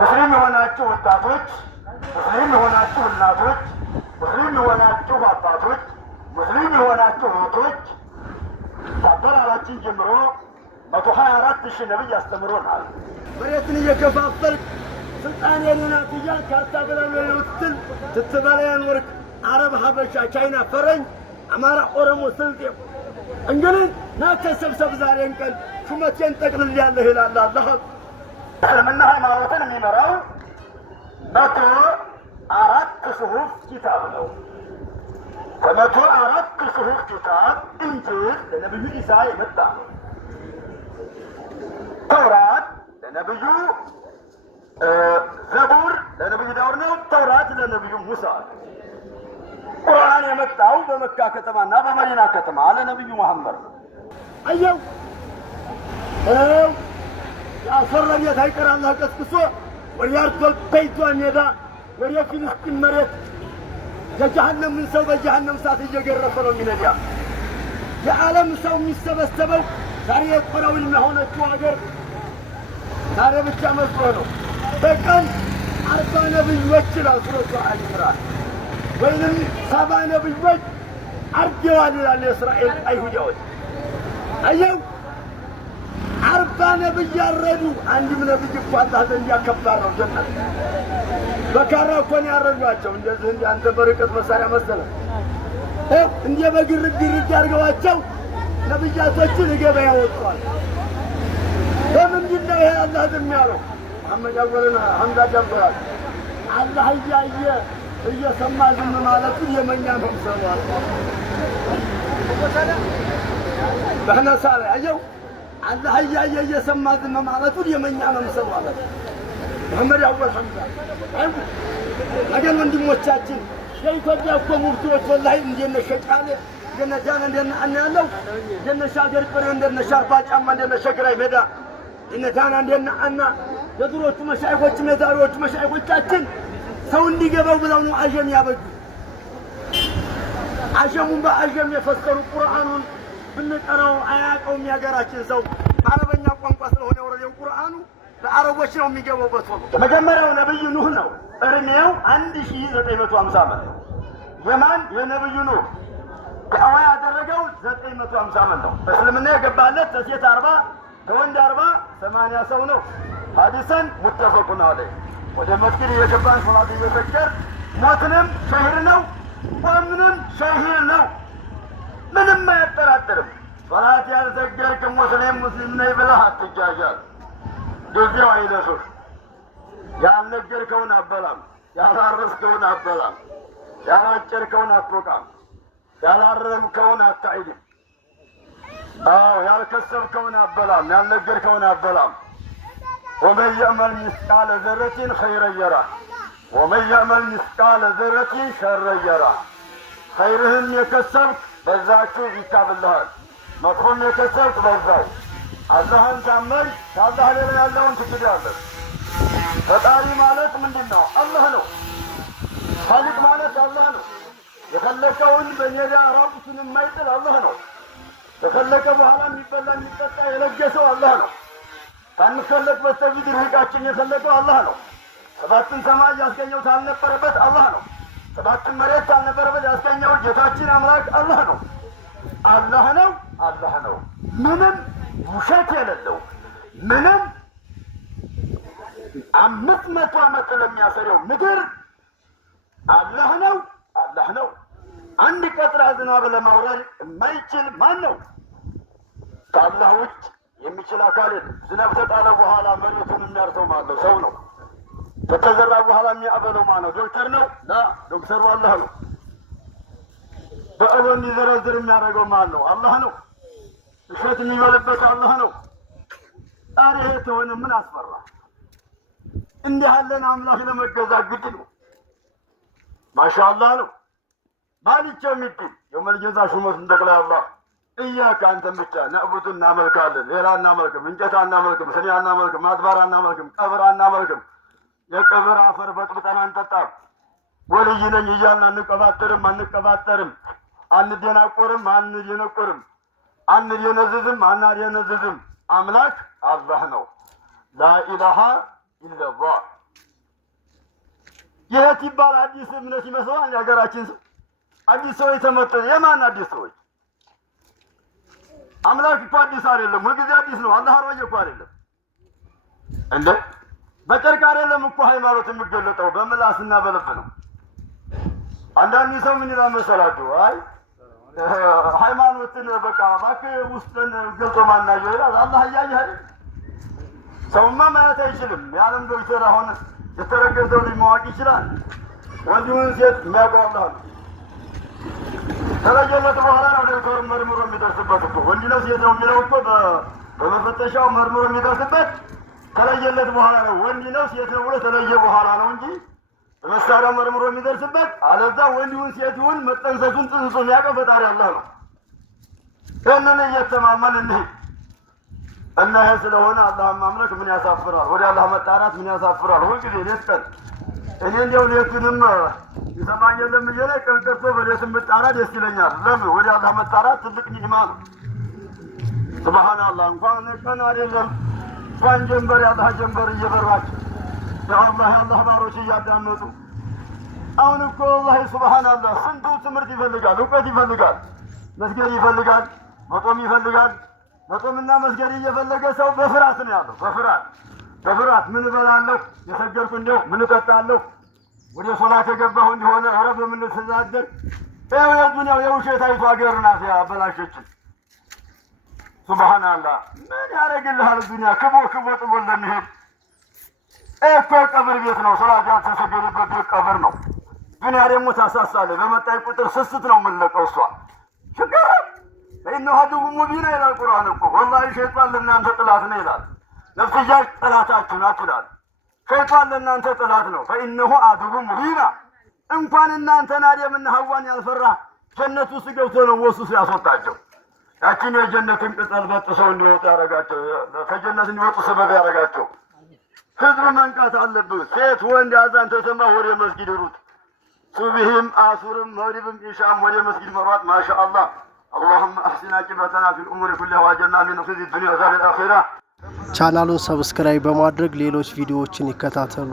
ሙስሊም የሆናችሁ ወጣቶች፣ ሙስሊም የሆናችሁ እናቶች፣ ሙስሊም የሆናችሁ አባቶች፣ ሙስሊም የሆናችሁ እህቶች ከአበላላችን ጀምሮ 124,000 ነብይ አስተምሮናል። መሬትን እየከፋፈልክ ስልጣን የኔ ናት እያልክ ካታገለለውትን ስትበላ ያኖርክ አረብ፣ ሀበሻ፣ ቻይና፣ ፈረንጅ፣ አማራ፣ ኦሮሞ፣ ስልጤ እንግዲህ ና ተሰብሰብ ዛሬን ቀን ሹመቴን ጠቅልል ያለህ ይላል አላህ። እስልምና ሃይማኖትን የሚመራው 104 ሱሁፍ ኪታብ ነው። ከ104 ሱሁፍ ኪታብ እንጂል ለነብዩ ኢሳ የመጣ ነው። ተውራት ለነብዩ ዘቡር ለነብዩ ዳውድ ነው። ተውራት ለነብዩ ሙሳ። ቁርአን የመጣው በመካ ከተማና በመዲና ከተማ ለነብዩ መሐመድ ነው። አየው ያሰራ ቤት አይቀር አላህ ቀስቅሶ ወደ ያርቶል በይቷ ሜዳ ወደ ፍልስጤም መሬት የጀሃነምን ሰው በጀሃነም እሳት እየገረፈ ነው የሚነዳ። የዓለም ሰው የሚሰበሰበው ዛሬ የቆረውና ሆነችው ሀገር ዛሬ ብቻ መስሎ ነው። በቀን 40 ነብዮች ይላል ሱረቱ አሊ ኢምራን ወይንም 70 ነብዮች አርደዋል ይላል የእስራኤል አይሁዳዎች። አየው 40 ነብይ ያረዱ አንድም ነብይ እኮ አላህ ዘንድ ያከባር ነው። ጀነት በካራ እኮ ነው ያረዷቸው። እንደዚህ እንደ አንተ በርቀት መሳሪያ መሰለ እንደ በግርግር ያርገዋቸው ነብያቶችን ገበያ ያወጣዋል። በምንድን ነው ይሄ አላህ ዝም ያለው? መሐመድ አወልና ሐምዳ ጀምሯል። አላህ እያየ እየሰማ ዝም ማለቱ የመኛ መምሰሏል። በህነሳ ላይ አየው አላህ እያየ እየሰማ ዝም ማለቱ የመኛ መምሰሏል። መሐመድ አወል ሐምዳ አይቡ አገን ወንድሞቻችን የኢትዮጵያ እኮ ሙፍቲዎች ወላሂ እንደነ ሸቃለ እንደነ ጃን እንደነ አና ያለው እንደነ ሻገር ቅሬ እንደነ ሻርባ ጫማ እንደነ ሸግራይ ሜዳ እንደነ እንደነ አና የድሮቹ መሻይኾችም የዛሬዎቹ መሻይኾቻችን ሰው እንዲገባው ብለው ነው አጀም ያበጁ። አጀሙን በአጀም የፈሰሩ ቁርአኑን ብንቀረው አያውቀውም የሀገራችን ሰው። አረበኛ ቋንቋ ስለሆነ ወረደው ቁርአኑ ለአረቦች ነው የሚገባው። በቶሎ መጀመሪያው ነብዩ ኑህ ነው። እድሜው 1950 ዓመት ነው። የማን የነብዩ ኑህ ዳዋ ያደረገው 950 ዓመት ነው። እስልምና የገባለት ከሴት 40 ከወንድ 40 80 ሰው ነው። ሐዲሰን ሙተፈቁን አለይ ወደ መስጊድ የገባን ሶላት እየሰገር ሞትንም ሸሂር ነው፣ ቆምንም ሸሂር ነው። ምንም አያጠራጥርም። ሶላት ያልሰገድክ ሙስሊም ነኝ ብለህ አትጃጃል። ጊዜው አይደርስም። ያልነገርከውን አበላም፣ ያላረስከውን አበላም፣ ያላጨርከውን አትወቃም፣ ያላረምከውን አታይድም። አዎ ያልከሰብከውን አበላም፣ ያልነገርከውን አበላም። ወመን የዕመል ሚስቃለ ዘረቲን ኸይረን የራህ ወመን የዕመል ሚስቃለ ዘረቲን ሸረን የራህ። ኸይርህም የከሰብክ በዛችሁ ይታብልሃል፣ መጥፎም የከሰብክ በዛው። አላህን ታመን ከአላህ ሌላ ያለውን ትክዳለህ። ፈጣሪ ማለት ምንድን ነው? አላህ ነው። ኻሊቅ ማለት አላህ ነው። የፈለቀውን በሜዳ ራቁቱን የማይጥል አላህ ነው። ከፈለቀ በኋላ የሚበላ የሚጠጣ የለገሰው አላህ ነው። ሳንፈለቅ በስተፊት ርቃችን የፈለቀው አላህ ነው። 7 ሰማይ ያስገኘው ታልነበረበት አላህ ነው። 7 መሬት ታልነበረበት ያስገኘው ጌታችን አምላክ አላህ ነው። አላህ ነው። አላህ ነው። ምንም ውሸት የሌለው ምንም 500 ዓመት ለሚያሰረው ምድር አላህ ነው። አላህ ነው። አንድ ቀጥራ ዝናብ ለማውረድ የማይችል ማን ነው? ከአላህ ውጭ የሚችል አካል የለም። ዝናብ ተጣለ በኋላ መሬቱን የሚያርሰው ማን ነው? ሰው ነው። ከተዘራ በኋላ የሚያበለው ማን ነው? ዶክተር ነው? ላ ዶክተሩ አላህ ነው። በእሎ እንዲዘረዝር የሚያደርገው ማን ነው? አላህ ነው። እሸት የሚበልበት አላህ ነው። ዛሬ ይሄ ተሆነ ምን አስፈራ? እንዲህ ያለን አምላክ ለመገዛት ግድ ነው። ማሻአላህ ነው። ማልቸው የሚድን የመልጀዛ ሹመቱን ጠቅላይ አላህ እያከ አንተን ብቻ ነዕቡድ እናመልካለን። ሌላ እናመልክም፣ እንጨት አናመልክም፣ ስኒ አናመልክም፣ አድባር አናመልክም፣ ቀብር አናመልክም። የቀብር አፈር በጥብጠን አንጠጣም። ወልይ ነኝ እያልን አንቀባጠርም፣ አንደናቆርም፣ አንደነቆርም፣ አንደነዝዝም፣ አናደነዝዝም። አምላክ አላህ ነው። ላኢላሃ ኢለላህ የት ይባል አዲስ እምነት ይመስላል የሀገራችን ሰው አዲስ ሰው የተመጠነ የማን አዲስ ሰዎች አምላክ እኮ አዲስ አይደለም ሁልጊዜ አዲስ ነው አላህ አሮጌ እኮ አይደለም እንዴ በጨርቅ አይደለም እኮ ሃይማኖት የሚገለጠው በምላስና በልብ ነው አንዳንድ ሰው ምን ይላል መሰላችሁ አይ ሃይማኖትን በቃ እባክህ ውስጥን ገልጦ ማናየው ይላል አላህ ያያህ አይደል ሰውማ ማየት አይችልም የዓለም ዶክተር አሁን የተረገዘው ልጅ ማወቅ ይችላል ወንዱን ሴት የሚያውቀው ተለየለት በኋላ ነው ዶክተር መርምሮ የሚደርስበት እኮ ወንድ ነው ሴት ነው የሚለው እኮ በመፈተሻው መርምሮ የሚደርስበት ተለየለት በኋላ ነው ወንድ ነው ሴት ነው ብሎ ተለየ በኋላ ነው እንጂ በመሳሪያ መርምሮ የሚደርስበት አለዛ ወንዱን ሴቱን መጠንሰሱን ጥንሱን ያውቀው ፈጣሪ አላህ ነው እነነ እየተማመን እንሂድ እና ይሄ ስለሆነ አላህን ማምለክ ምን ያሳፍራል ወደ አላህ መጣራት ምን ያሳፍራል ሁልጊዜ ሌት ቀን እኔ እንደው ሌቱንም ይሰማኝ የለም እየለ ቀን ቀርቶ በሌትም ብጣራ ደስ ይለኛል ለምን ወደ አላህ መጣራት ትልቅ ኒዕማ ነው ሱብሃንአላህ እንኳን ቀን አይደለም እንኳን ጀንበር ያላህ ጀንበር እየበራች የአላህ ባሮች እያዳመጡ አሁን እኮ ወላሂ ሱብሃንአላህ ስንቱ ትምህርት ይፈልጋል እውቀት ይፈልጋል መስገድ ይፈልጋል መጦም ይፈልጋል መጦምና መስገድ እየፈለገ ሰው በፍርሃት ነው ያለው በፍርሃት ምን እበላለሁ የሰገድኩ እንደው ምን እጠጣለሁ ወደ ሶላት የገባሁ እንደሆነ ረብ ምን ተዛደር የዱንያው የውሸት አይቶ ሀገር ናት ያበላሸችን ሱብሃንአላህ ምን ያደርግልሃል ዱንያ ክቦ ጥቦ ለሚሄድ እኮ ቀብር ቤት ነው ሶላት ያልተሰገደበት ቀብር ነው ዱንያ ደግሞ ታሳሳለች በመጣይ ቁጥር ስስት ነው የምንለቀው እሷ ችግር إنه هذا مبين إلى القرآن والله شيطان لنا أنت طلعتنا إلى نفسيات طلعتنا طلعت شيطان لنا أنت طلعتنا فإنه عدو مبين إن كان إن أنت نادي من هوان الفرح جنة سجوتنا وصوص يا صوتاجو لكن الجنة انقطعت تصون وتارجاتو فجنة نوت سبب يارجاتو حضر من قاتل سيت وين جازان تسمى وري مسجد روت صبحهم آسورهم مغربهم إشام وري مسجد مرات ما شاء الله اللهم احسن عاقبتنا في الامور كلها واجرنا من خزي الدنيا وعذاب الاخره ቻናሉን ሰብስክራይብ በማድረግ ሌሎች ቪዲዮዎችን ይከታተሉ